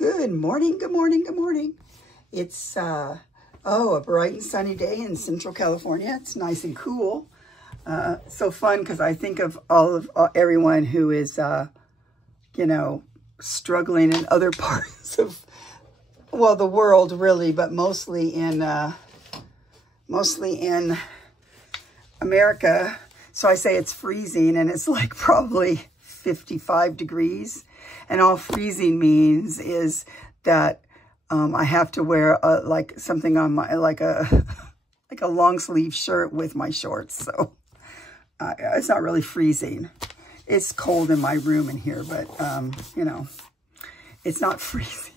Good morning, good morning, good morning. It's, a bright and sunny day in Central California. It's nice and cool. So fun because I think of everyone who is, struggling in other parts of, well, the world really, but mostly in America. So I say it's freezing and it's like probably 55 degrees. And all freezing means is that I have to wear like something on my, like a long sleeve shirt with my shorts. So it's not really freezing. It's cold in my room in here, but it's not freezing.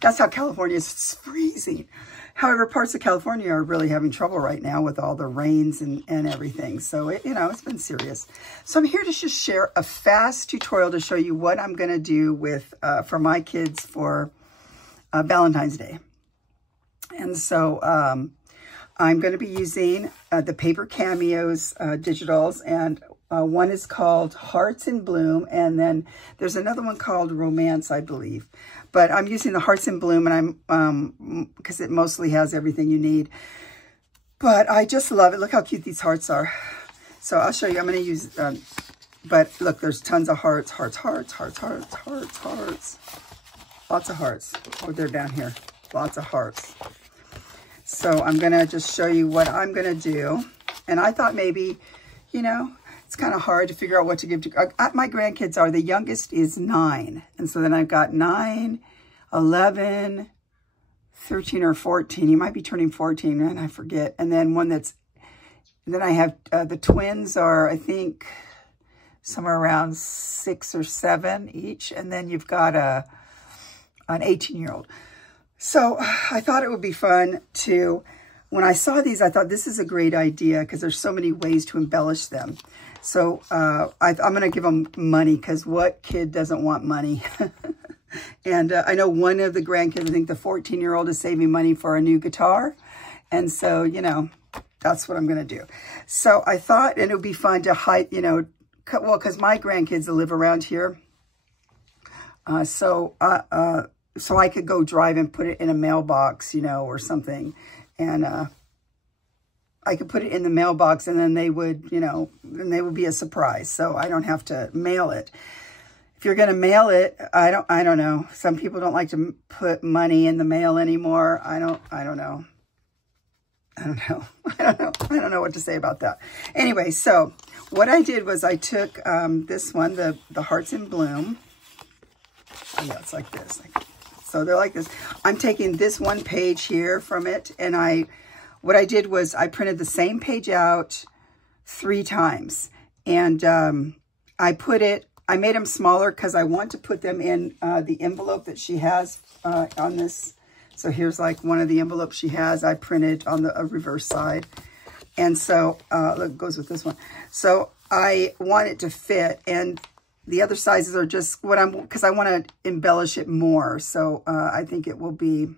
That's how California is. It's freezing. However, parts of California are really having trouble right now with all the rains and everything. So, it's been serious. So I'm here to just share a fast tutorial to show you what I'm going to do with for my kids for Valentine's Day. And so I'm going to be using the Paper Cameos digitals, and one is called Hearts in Bloom, and then there's another one called Romance, I believe. But I'm using the Hearts in Bloom, and I'm because it mostly has everything you need. But I just love it. Look how cute these hearts are. So I'll show you. I'm going to use, but look, there's tons of hearts, hearts, hearts, hearts, hearts, hearts, hearts. Lots of hearts. Oh, they're down here. Lots of hearts. So I'm going to just show you what I'm going to do. And I thought maybe, it's kind of hard to figure out what to give to. My grandkids the youngest is 9. And so then I've got 9, 11, 13 or 14. He might be turning 14 and I forget. And then then I have the twins are, I think, somewhere around 6 or 7 each. And then you've got an 18-year-old. So I thought it would be fun to, when I saw these, I thought this is a great idea because there's so many ways to embellish them. So I'm going to give them money because what kid doesn't want money? And I know one of the grandkids, I think the 14-year-old is saving money for a new guitar. And so, that's what I'm going to do. So I thought it would be fun to hide, because my grandkids live around here. So I could go drive and put it in a mailbox, or something. And I could put it in the mailbox and then they would, then they would be a surprise. So I don't have to mail it. If you're going to mail it, I don't know. Some people don't like to put money in the mail anymore. I don't know. I don't know what to say about that. Anyway, so what I did was I took this one, the Hearts in Bloom. Oh, yeah, it's like this. So they're like this. I'm taking this one page here from it, and what I did was I printed the same page out 3 times, and I made them smaller because I want to put them in the envelope that she has on this. So here's like one of the envelopes she has. I printed on the reverse side, and so look, it goes with this one. So I want it to fit, and the other sizes are just because I want to embellish it more. So I think it will be,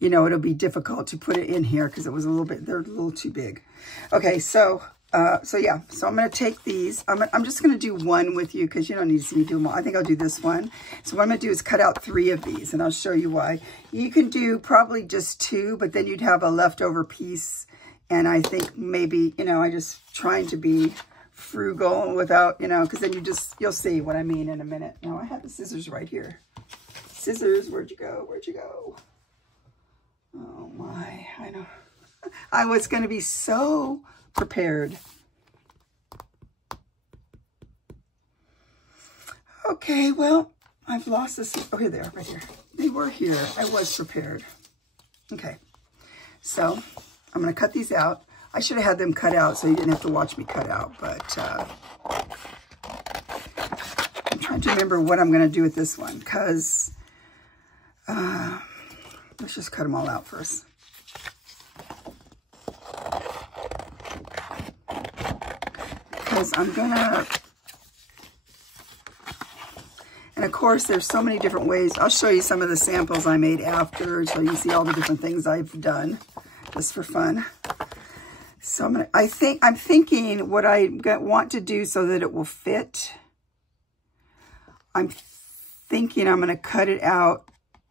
it'll be difficult to put it in here because it was they're a little too big. Okay, so yeah, so I'm going to take these. I'm just going to do one with you because you don't need to see me do them all. I think I'll do this one. So what I'm going to do is cut out 3 of these, and I'll show you why. You can do probably just 2, but then you'd have a leftover piece. And I think maybe, I just trying to be frugal without, because then you'll see what I mean in a minute. Now I have the scissors right here. Scissors, where'd you go? Where'd you go? Oh my, I know. I was going to be so prepared. Okay, well, I've lost this. Oh, here they are, right here. They were here. I was prepared. Okay, so I'm going to cut these out. I should have had them cut out so you didn't have to watch me cut out, but I'm trying to remember what I'm going to do with this one because let's just cut them all out first. Because I'm going to, and of course there's so many different ways. I'll show you some of the samples I made after so you see all the different things I've done just for fun. So I'm thinking what I want to do so that it will fit. I'm thinking I'm going to cut it out.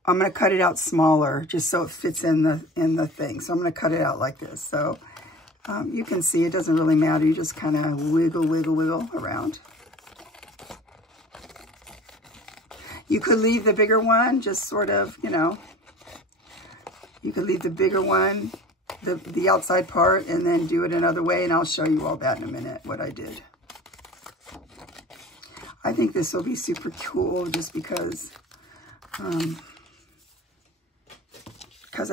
I'm going to cut it out smaller just so it fits in the thing. So I'm going to cut it out like this. So you can see it doesn't really matter. You just kind of wiggle, wiggle, wiggle around. You could leave the bigger one, just sort of, you know, you could leave the bigger one, the outside part, and then do it another way, and I'll show you all that in a minute, what I did. I think this will be super cool just because I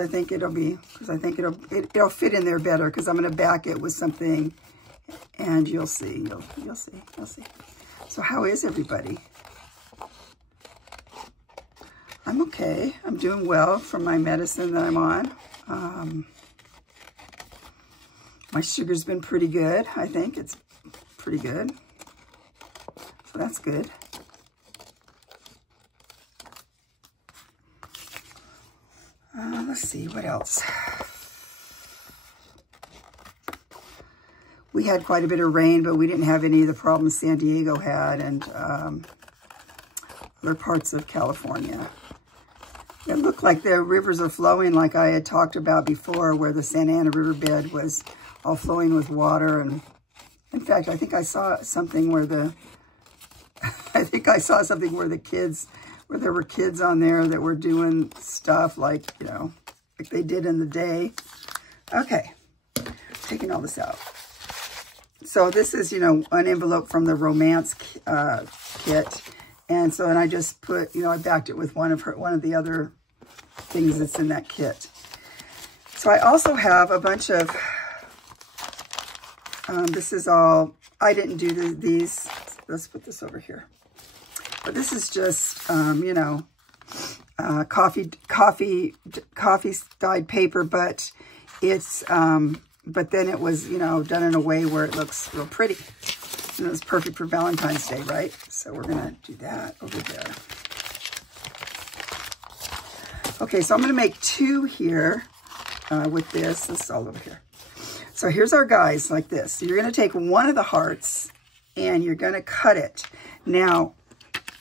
think it'll fit in there better, because I'm going to back it with something, and you'll see. So how is everybody? I'm okay. I'm doing well from my medicine that I'm on. My sugar's been pretty good. I think it's pretty good. So that's good. Let's see, what else? We had quite a bit of rain, but we didn't have any of the problems San Diego had and other parts of California. It looked like the rivers are flowing like I had talked about before, where the Santa Ana riverbed was all flowing with water. And in fact, I think I saw something where the kids, where there were kids on there that were doing stuff like, you know, like they did in the day. Okay, taking all this out. So this is, you know, an envelope from the romance kit. And so, and I just put, you know, I backed it with one of the other things that's in that kit. So I also have a bunch of, this is all, I didn't do these. Let's put this over here. But this is just, you know, coffee dyed paper, but it's, but then it was, you know, done in a way where it looks real pretty. And it was perfect for Valentine's Day, right? So we're going to do that over there. Okay, so I'm going to make two here with this. This is all over here. So here's our guys like this. So you're going to take one of the hearts and you're going to cut it. Now,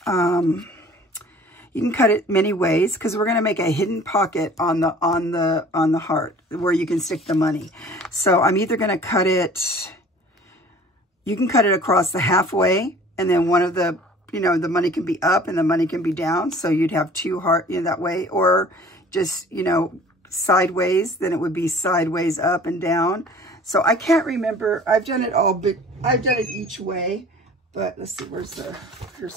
you can cut it many ways because we're going to make a hidden pocket on the heart where you can stick the money. So I'm either going to cut it. You can cut it across the halfway, and then one of the, you know, the money can be up and the money can be down. So you'd have two heart, you know, that way, or just, you know, sideways. Then it would be sideways up and down. So I can't remember. I've done it all, but I've done it each way. But let's see, here's the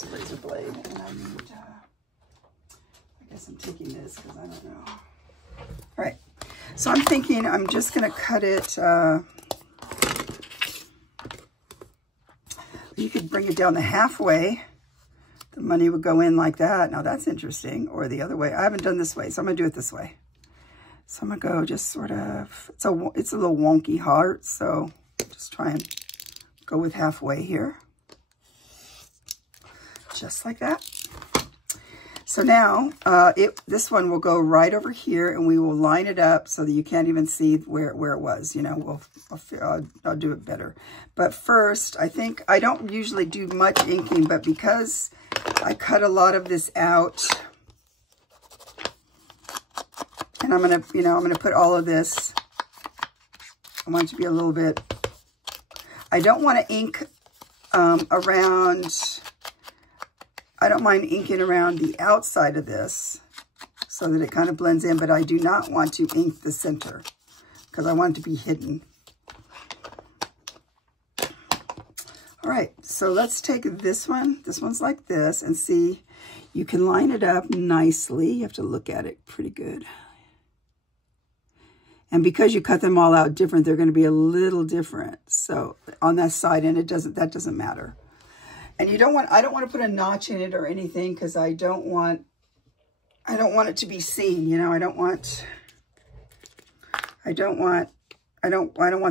razor blade, and I need. I guess I'm taking this because I don't know. All right. So I'm thinking I'm just gonna cut it. You could bring it down the halfway. The money would go in like that. Now that's interesting. Or the other way. I haven't done this way, so I'm going to do it this way. So I'm going to go just sort of, it's a little wonky heart, so just try and go with halfway here. Just like that. So now, this one will go right over here, and we will line it up so that you can't even see where it was. You know, I'll do it better. But first, I think, I don't usually do much inking, but because I cut a lot of this out, and I'm going to, you know, I'm going to put all of this, I want it to be a little bit, I don't want to ink around, I don't mind inking around the outside of this so that it kind of blends in, but I do not want to ink the center because I want it to be hidden. All right, so let's take this one. This one's like this, and see, you can line it up nicely. You have to look at it pretty good. And because you cut them all out different, they're going to be a little different. So on that side, and that doesn't matter. And I don't want to put a notch in it or anything because I don't want it to be seen, you know. I don't want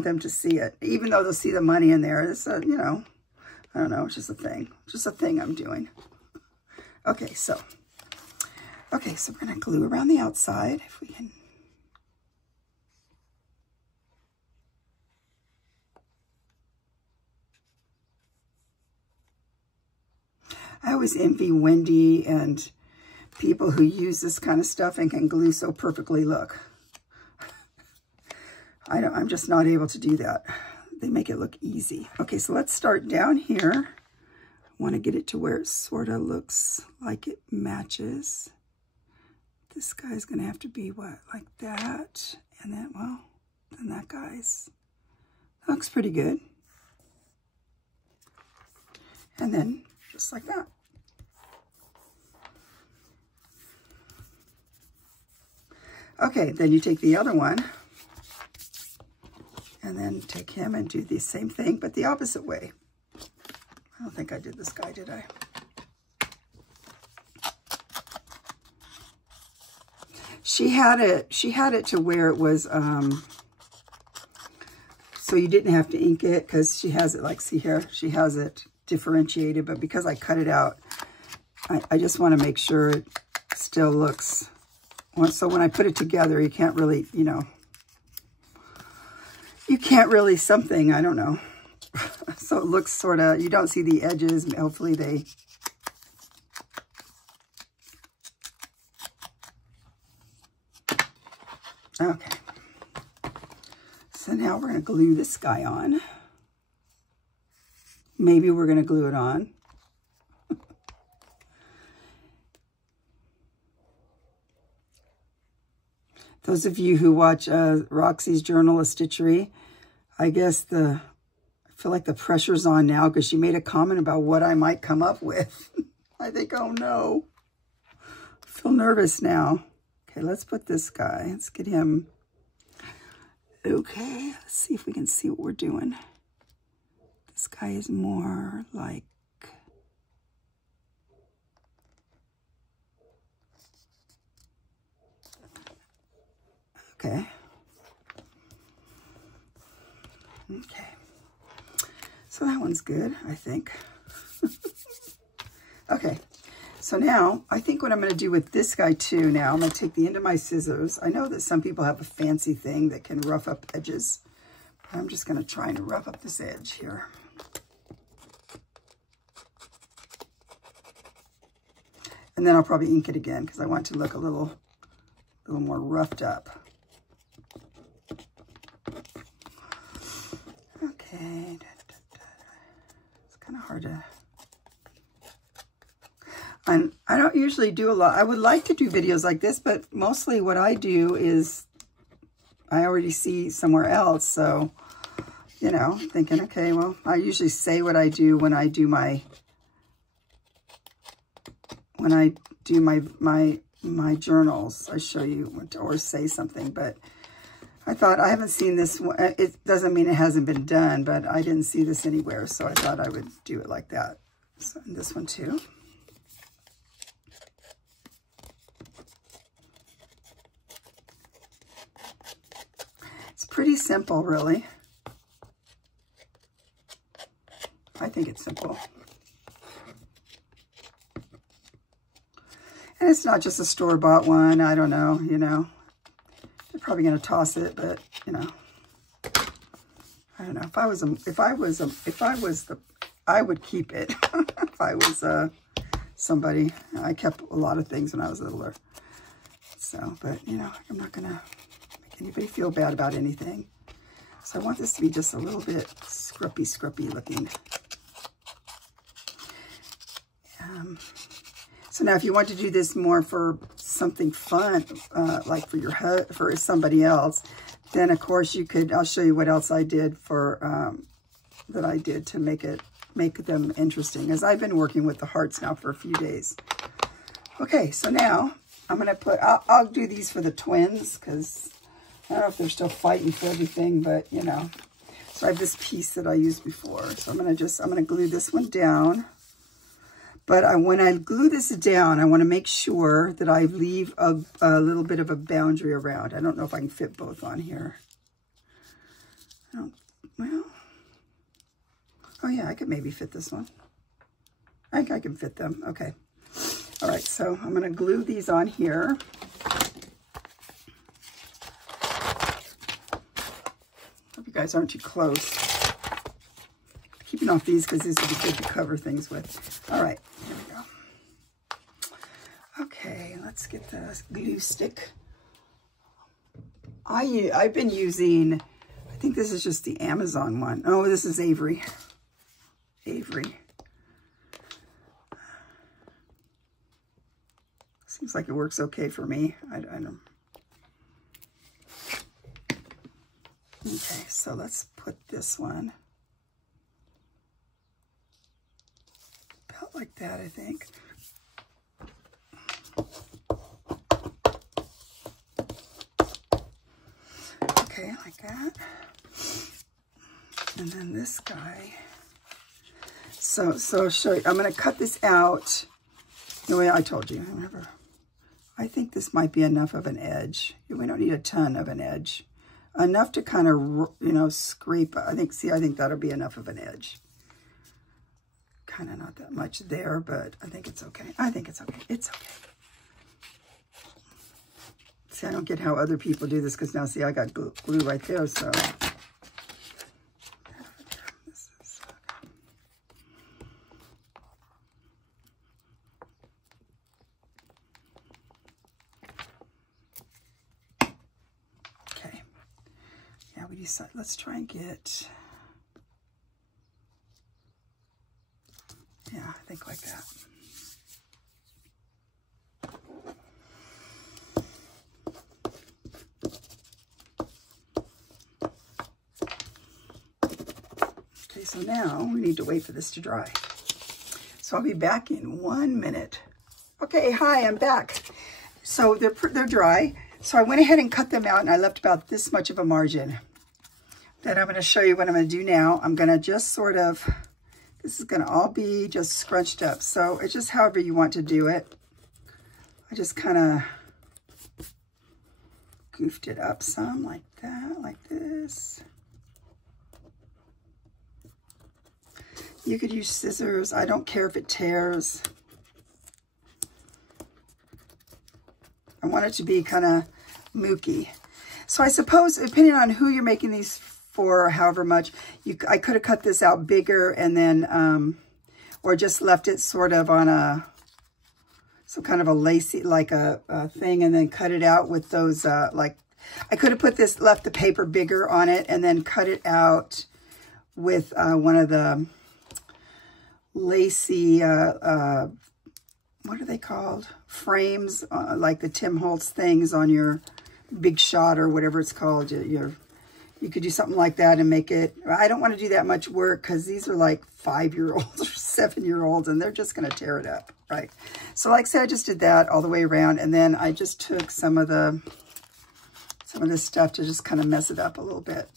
them to see it, even though they'll see the money in there. It's you know, I don't know, it's just a thing I'm doing. Okay, so we're going to glue around the outside if we can. I always envy Wendy and people who use this kind of stuff and can glue so perfectly. Look, I'm just not able to do that. They make it look easy. Okay, so let's start down here. I want to get it to where it sort of looks like it matches. This guy's going to have to be what, like that, and then, well, then that guy's. That looks pretty good. And then just like that. Okay, then you take the other one and then take him and do the same thing, but the opposite way. I don't think I did this guy, did I? She had it to where it was, so you didn't have to ink it, because she has it, like, see here, she has it differentiated, but because I cut it out, I just want to make sure it still looks, so when I put it together, you can't really, you know, you can't really something, I don't know. So it looks sort of, you don't see the edges, hopefully they, okay. So now we're going to glue this guy on. Maybe we're going to glue it on. Those of you who watch Roxy's Journal of Stitchery, I guess I feel like the pressure's on now, because she made a comment about what I might come up with. I think, oh no. I feel nervous now. Okay, let's put this guy. Let's get him. Okay, let's see if we can see what we're doing. This guy is more like, okay. Okay. So that one's good, I think. Okay. So now, I think what I'm going to do with this guy too now, I'm going to take the end of my scissors. I know that some people have a fancy thing that can rough up edges. But I'm just going to try and rough up this edge here. And then I'll probably ink it again, because I want it to look a little more roughed up. Okay. It's kind of hard to... And I don't usually do a lot. I would like to do videos like this, but mostly what I do is I already see somewhere else. So, you know, thinking, okay, well, I usually say what I do when I do my my journals. I show you or say something, but I thought I haven't seen this one. It doesn't mean it hasn't been done, but I didn't see this anywhere, so I thought I would do it like that. So and this one too. Pretty simple, really. I think it's simple. And it's not just a store-bought one. I don't know, you know. They're probably going to toss it, but, you know. I don't know. I would keep it. If I was somebody. I kept a lot of things when I was littler. So, but, you know, I'm not going to anybody feel bad about anything. So I want this to be just a little bit scruffy looking. So now if you want to do this more for something fun, like for somebody else, then of course you could, I'll show you what else I did for, that I did to make them interesting, as I've been working with the hearts now for a few days. Okay, so now I'm going to put, I'll do these for the twins, because I don't know if they're still fighting for everything, but, you know. So I have this piece that I used before. So I'm going to glue this one down. But when I glue this down, I want to make sure that I leave a little bit of a boundary around. I don't know if I can fit both on here. Well, oh yeah, I could maybe fit this one. I think I can fit them. Okay. All right, so I'm going to glue these on here. You guys aren't too close. Keeping off these because these would be good to cover things with. All right, here we Okay, let's get the glue stick. I've been using, I think this is just the Amazon one. Oh, this is Avery. Avery. Seems like it works okay for me. I don't. Okay, so let's put this one about like that, I think. Okay, like that. And then this guy. So I'll show you. I'm going to cut this out the way I told you. I think this might be enough of an edge. We don't need a ton of an edge. Enough to kind of, you know, scrape. I think that'll be enough of an edge. Kind of not that much there, but I think it's okay. I think it's okay. It's okay. See, I don't get how other people do this because now, see, I got glue right there, so. This is okay. Yeah, we decide. Let's try and get. Yeah, I think like that. Okay, so now we need to wait for this to dry. So I'll be back in 1 minute. Okay, hi, I'm back. So they're dry. So I went ahead and cut them out, and I left about this much of a margin. Then I'm going to show you what I'm going to do now. I'm going to just sort of, this is going to all be just scrunched up. So it's just however you want to do it. I just kind of goofed it up some like that, like this. You could use scissors. I don't care if it tears. I want it to be kind of mooky. So I suppose, depending on who you're making these for, however much, I could have cut this out bigger and then, or just left it sort of on some kind of a lacy, like a thing, and then cut it out with those, like, I could have left the paper bigger on it and then cut it out with one of the lacy, what are they called? Frames, like the Tim Holtz things on your Big Shot or whatever it's called. You could do something like that and make it. I don't want to do that much work because these are like 5-year-olds or 7-year-olds and they're just going to tear it up, right? So like I said, I just did that all the way around, and then I just took some of this stuff to just kind of mess it up a little bit.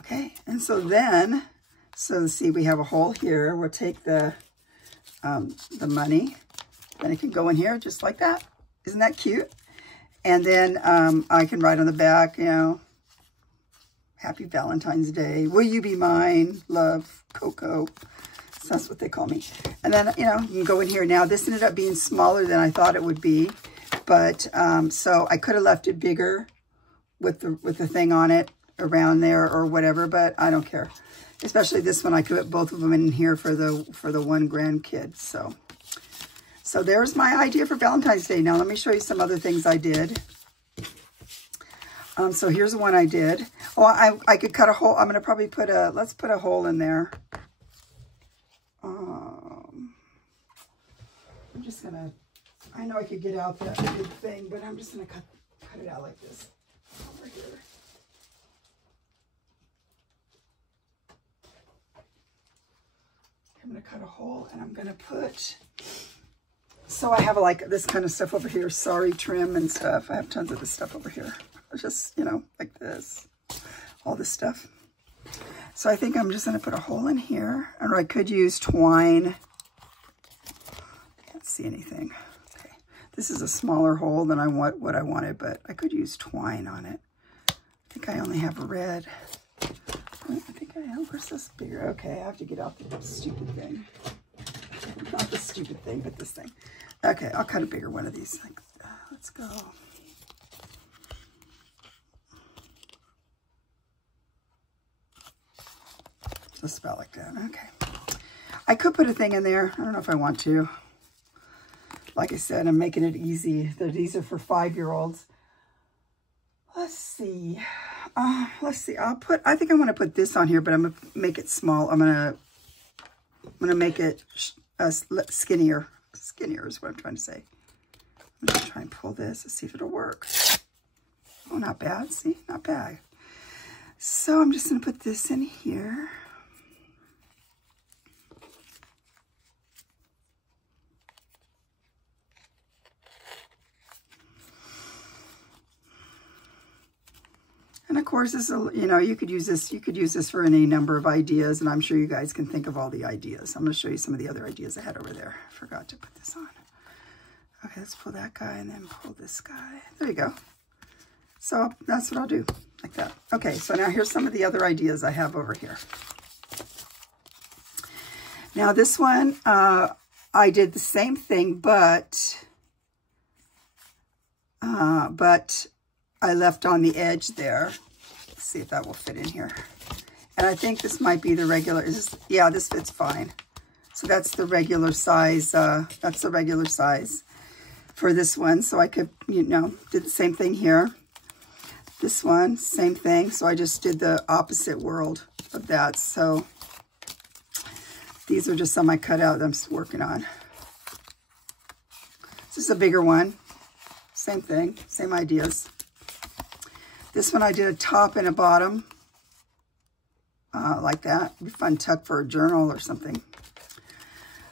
Okay, and so then, see, we have a hole here. We'll take the money, and it can go in here just like that. Isn't that cute? And then I can write on the back, you know, Happy Valentine's Day. Will you be mine? Love, Coco. So that's what they call me. And then, you know, you can go in here. Now, this ended up being smaller than I thought it would be. But, so I could have left it bigger with the thing on it around there or whatever, but I don't care. Especially this one, I could put both of them in here for the one grandkid. So there's my idea for Valentine's Day. Now let me show you some other things I did. So here's the one I did. Oh, I could cut a hole. I'm gonna probably let's put a hole in there. I'm just gonna. I know I could get out that big thing, but I'm just gonna cut it out like this over here. I'm going to cut a hole, and I'm going to put, so I have like this kind of stuff over here, sorry trim and stuff. I have tons of this stuff over here. Just, you know, like this, all this stuff. So I think I'm just going to put a hole in here, or I could use twine. Can't see anything. Okay. This is a smaller hole than what I wanted, but I could use twine on it. I think I only have red. I think I am. Where's this bigger? Okay, I have to get out the stupid thing. Not the stupid thing, but this thing. Okay, I'll cut a bigger one of these. Let's go. Just about like that. Okay. I could put a thing in there. I don't know if I want to. Like I said, I'm making it easy. These are for 5-year-olds. Let's see. Let's see. I think I want to put this on here, but I'm going to make it small. I'm going to make it skinnier. Skinnier is what I'm trying to say. I'm going to try and pull this and see if it'll work. Oh, not bad. See? Not bad. So I'm just going to put this in here. And of course, this is, you know, you could use this for any number of ideas, and I'm sure you guys can think of all the ideas. I'm going to show you some of the other ideas I had over there. I forgot to put this on. Okay, let's pull that guy and then pull this guy. There you go. So that's what I'll do, like that. Okay, so now here's some of the other ideas I have over here. Now this one, I did the same thing, but I left on the edge there. Let's see if that will fit in here. And I think this might be the regular. Yeah, this fits fine. So that's the regular size. That's the regular size for this one. So I could, you know, did the same thing here. This one, same thing. So I just did the opposite world of that. So these are just some I cut out that I'm working on. This is a bigger one. Same thing, same ideas. This one I did a top and a bottom, like that. It'd be fun tuck for a journal or something.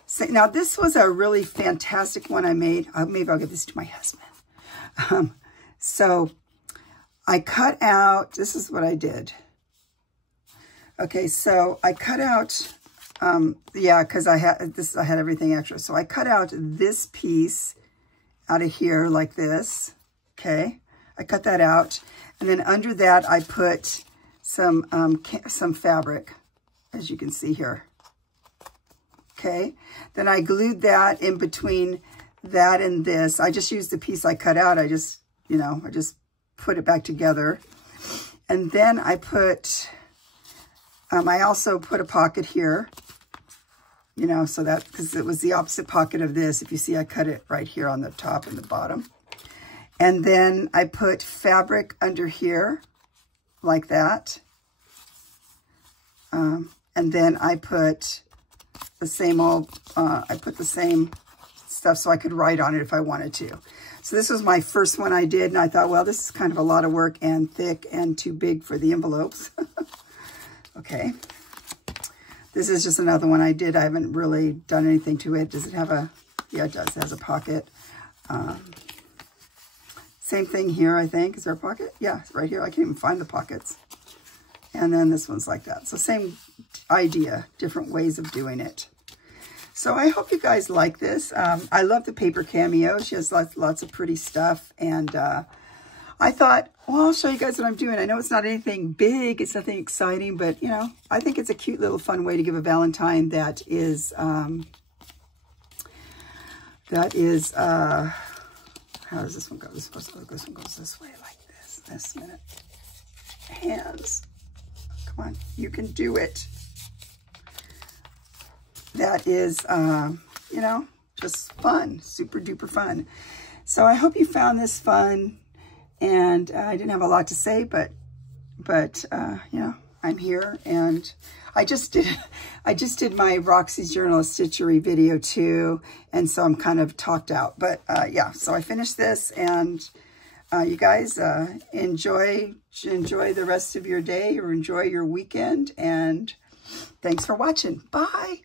So, now this was a really fantastic one I made. Maybe I'll give this to my husband. So I cut out, this is what I did. Okay, so I cut out, yeah, because I had everything extra. So I cut out this piece out of here like this. Okay, I cut that out. And then under that, I put some fabric, as you can see here. Okay. Then I glued that in between that and this. I just used the piece I cut out. I just, you know, I just put it back together. And then I put, I also put a pocket here, you know, so that, because it was the opposite pocket of this. If you see, I cut it right here on the top and the bottom. And then I put fabric under here, like that. And then I put the same I put the same stuff so I could write on it if I wanted to. So this was my first one I did, and I thought, well, this is kind of a lot of work and thick and too big for the envelopes. Okay. This is just another one I did. I haven't really done anything to it. Does it have a, yeah, it does. It has a pocket. Same thing here, I think. Is there a pocket? Yeah, it's right here. I can't even find the pockets. And then this one's like that. So same idea, different ways of doing it. So I hope you guys like this. I love the Paper Cameo. She has lots of pretty stuff. And I thought, well, I'll show you guys what I'm doing. I know it's not anything big. It's nothing exciting. But, you know, I think it's a cute little fun way to give a Valentine that is, how does this one go? This one goes this way like this. This minute. Hands. Come on. You can do it. That is, you know, just fun. Super duper fun. So I hope you found this fun. And I didn't have a lot to say, but you know, I'm here. And I just did my Roxy's Journal Stitchery video too, and so I'm kind of talked out. But yeah, so I finished this, and you guys enjoy the rest of your day or enjoy your weekend. And thanks for watching. Bye.